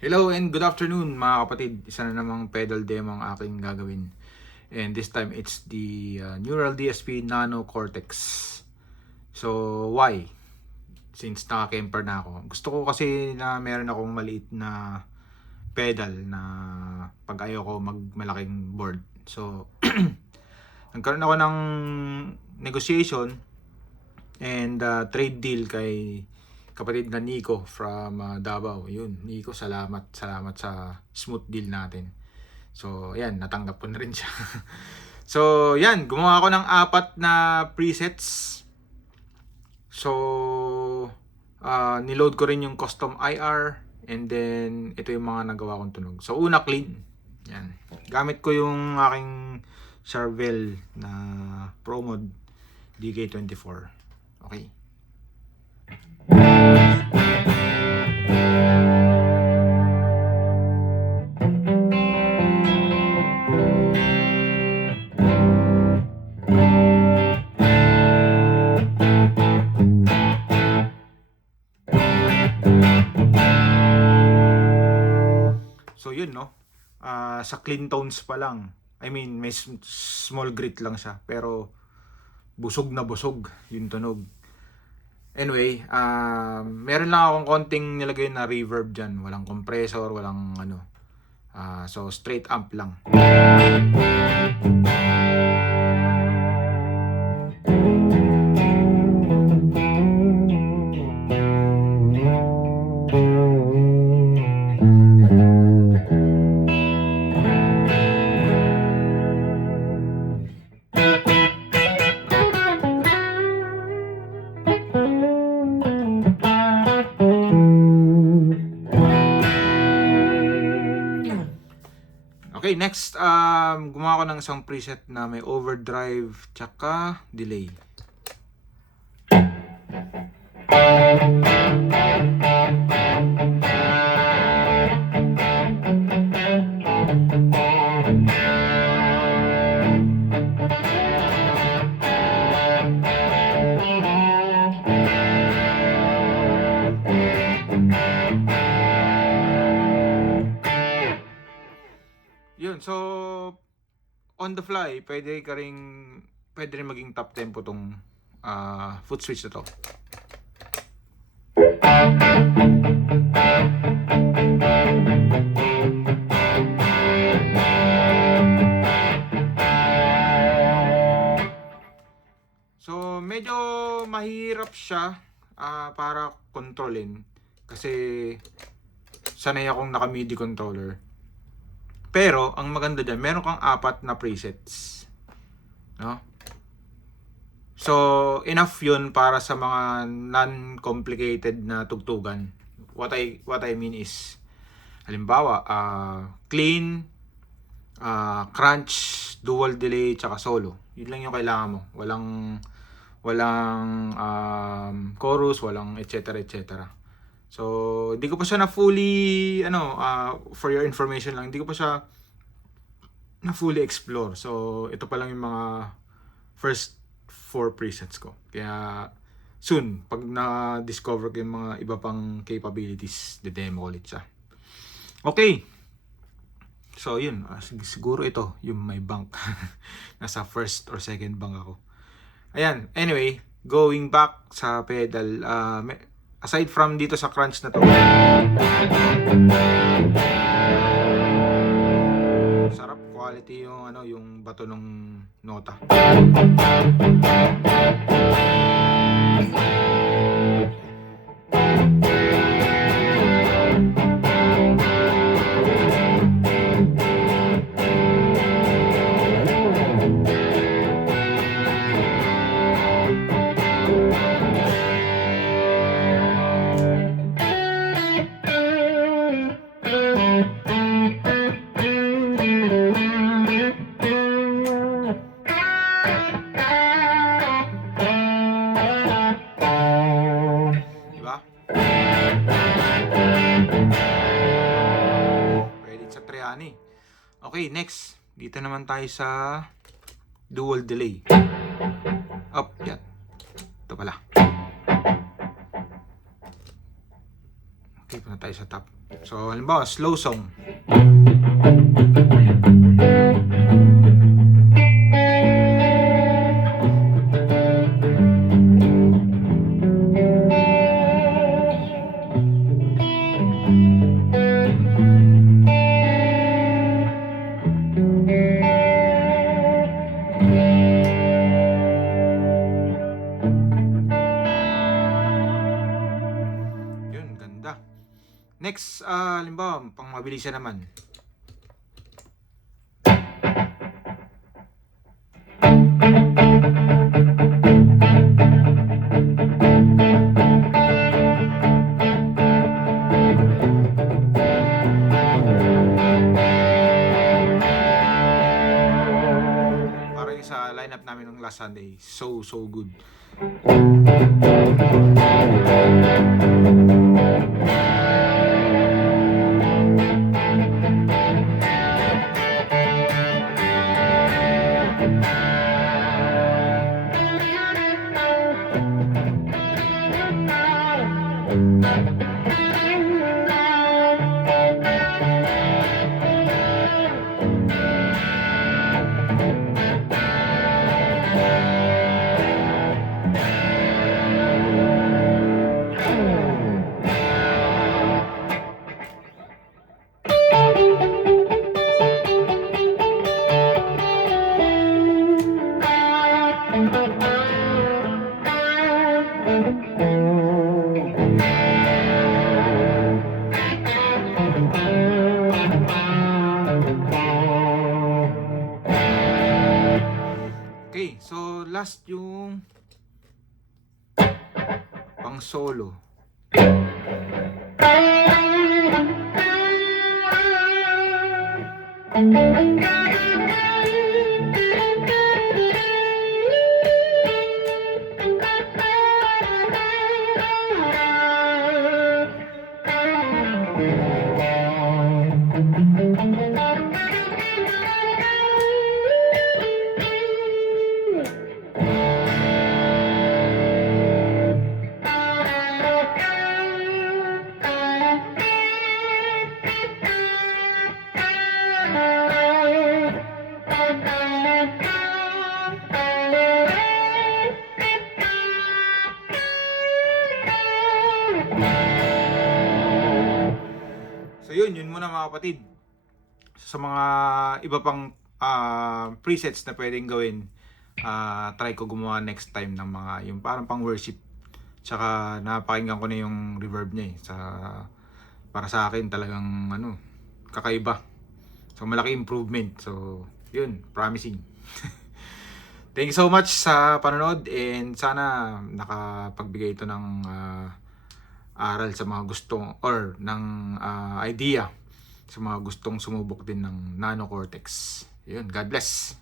Hello and good afternoon mga kapatid. Isa na namang pedal demo ang aking gagawin. And this time it's the Neural DSP Nano Cortex. So why? Since naka-camper na ako. Gusto ko kasi na meron akong maliit na pedal na pag ayoko magmalaking board. So nagkaroon ako ng negotiation and trade deal kay kapatid na Nico from Davao. Yun, Nico, salamat sa smooth deal natin. So, ayan, natanggap ko na rin siya. So, yan, gumawa ako ng 4 na presets. So, niload ko rin yung custom IR and then ito yung mga nagawa kong tunog. So, una, clean. Yan. Gamit ko yung aking Charvel na Pro Mod DK24. Okay. So yun no. Sa clean tones pa lang. I mean, may small grit lang siya pero busog na busog yung tunog. Anyway, meron lang akong konting nilagay na reverb dyan. Walang compressor, walang ano. So straight amp lang. Okay, next, gumawa ko ng isang preset na may overdrive tsaka delay. Yun, so on the fly, pwede rin maging top tempo tong foot switch na to. So medyo mahirap siya para kontrolin kasi sanay akong naka MIDI controller. Pero ang maganda diyan, meron kang 4 na presets. No? So enough 'yun para sa mga non-complicated na tugtugan. What I mean is halimbawa, clean, crunch, dual delay, tsaka solo. Yun lang yung kailangan mo. Walang chorus, walang etc. So, hindi ko pa siya na fully for your information lang, hindi ko pa siya na fully explore. So, ito pa lang yung mga first 4 presets ko. Kaya soon, pag na-discover ko yung mga iba pang capabilities, de-demo ulit siya. Okay. So, yun. Siguro ito, yung may bank. Nasa first or second bank ako. Ayan. Anyway, going back sa pedal, aside from dito sa crunch na to, sarap quality yung bato ng nota. Diba? Pwede sa Triani. Okay, next. Dito naman tayo sa dual delay. Up, yan. Ito pala. Okay, punta tayo sa top. So, halimbawa, slow song. Yun, ganda. Next, halimbawa, pang mabilisan naman. Para yung sa lineup namin ng last Sunday, so good. Okay, so last yung pang solo. So yun muna mga kapatid. Sa mga iba pang presets na pwedeng gawin, try ko gumawa next time ng mga yung parang pang worship. Tsaka napakinggan ko na yung reverb niya para sa akin talagang kakaiba. So malaki improvement. So yun, promising. Thank you so much sa panonood, and sana nakapagbigay ito ng aral sa mga gustong or ng idea sa mga gustong sumubok din ng Nano Cortex. Yun, God bless.